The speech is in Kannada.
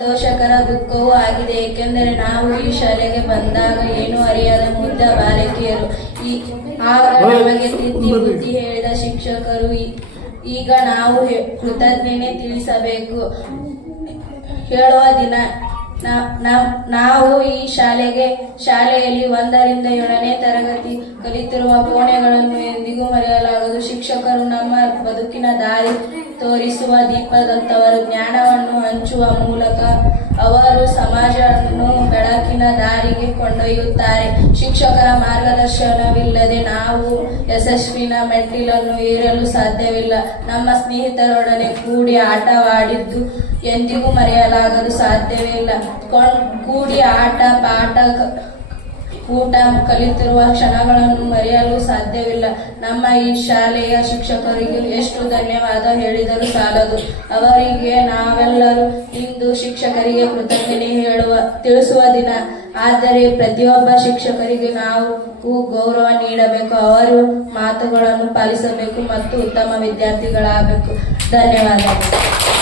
ಸಂತೋಷಕರ ದುಃಖವೂ ಆಗಿದೆ. ಏಕೆಂದರೆ ನಾವು ಈ ಶಾಲೆಗೆ ಬಂದಾಗ ಏನೂ ಅರಿಯದ ಮುಗ್ಧ ಬಾಲಕಿಯರು. ಆಗ ನಮಗೆ ತಿದ್ದಿ ಬುದ್ಧಿ ಹೇಳಿದ ಶಿಕ್ಷಕರು. ಈಗ ನಾವು ಕೃತಜ್ಞತೆ ತಿಳಿಸಬೇಕು. ಹೇಳುವ ದಿನ ನಾವು ಈ ಶಾಲೆಯಲ್ಲಿ 1 ರಿಂದ 7ನೇ ತರಗತಿ ಕಲಿತಿರುವ ಕೋಣೆಗಳನ್ನು ಎಂದಿಗೂ ಮರೆಯಲಾಗದು. ಶಿಕ್ಷಕರು ನಮ್ಮ ಬದುಕಿನ ದಾರಿ ತೋರಿಸುವ ದೀಪದಂತವರು. ಜ್ಞಾನವನ್ನು ಹಂಚುವ ಮೂಲಕ ಅವರು ಸಮಾಜವನ್ನು ಬೆಳಕಿನ ದಾರಿಗೆ ಕೊಂಡೊಯ್ಯುತ್ತಾರೆ. ಶಿಕ್ಷಕರ ಮಾರ್ಗದರ್ಶನವಿಲ್ಲದೆ ನಾವು ಯಶಸ್ವಿನ ಮೆಟ್ಟಿಲನ್ನು ಏರಲು ಸಾಧ್ಯವಿಲ್ಲ. ನಮ್ಮ ಸ್ನೇಹಿತರೊಡನೆ ಕೂಡಿ ಆಟವಾಡಿದ್ದು ಎಂದಿಗೂ ಮರೆಯಲಾಗಲು ಸಾಧ್ಯವೇ ಇಲ್ಲ. ಕೂಡಿ ಆಟ ಪಾಠ ಊಟ ಕಲಿತಿರುವ ಕ್ಷಣಗಳನ್ನು ಮರೆಯಲು ಸಾಧ್ಯವಿಲ್ಲ. ನಮ್ಮ ಈ ಶಾಲೆಯ ಶಿಕ್ಷಕರಿಗೆ ಎಷ್ಟು ಧನ್ಯವಾದ ಹೇಳಿದರೂ ಸಾಲದು. ಅವರಿಗೆ ನಾವೆಲ್ಲರೂ ಇಂದು ಶಿಕ್ಷಕರಿಗೆ ಕೃತಜ್ಞತೆ ತಿಳಿಸುವ ದಿನ. ಆದರೆ ಪ್ರತಿಯೊಬ್ಬ ಶಿಕ್ಷಕರಿಗೆ ನಾವು ಗೌರವ ನೀಡಬೇಕು. ಅವರು ಮಾತುಗಳನ್ನು ಪಾಲಿಸಬೇಕು ಮತ್ತು ಉತ್ತಮ ವಿದ್ಯಾರ್ಥಿಗಳಾಗಬೇಕು. ಧನ್ಯವಾದಗಳು.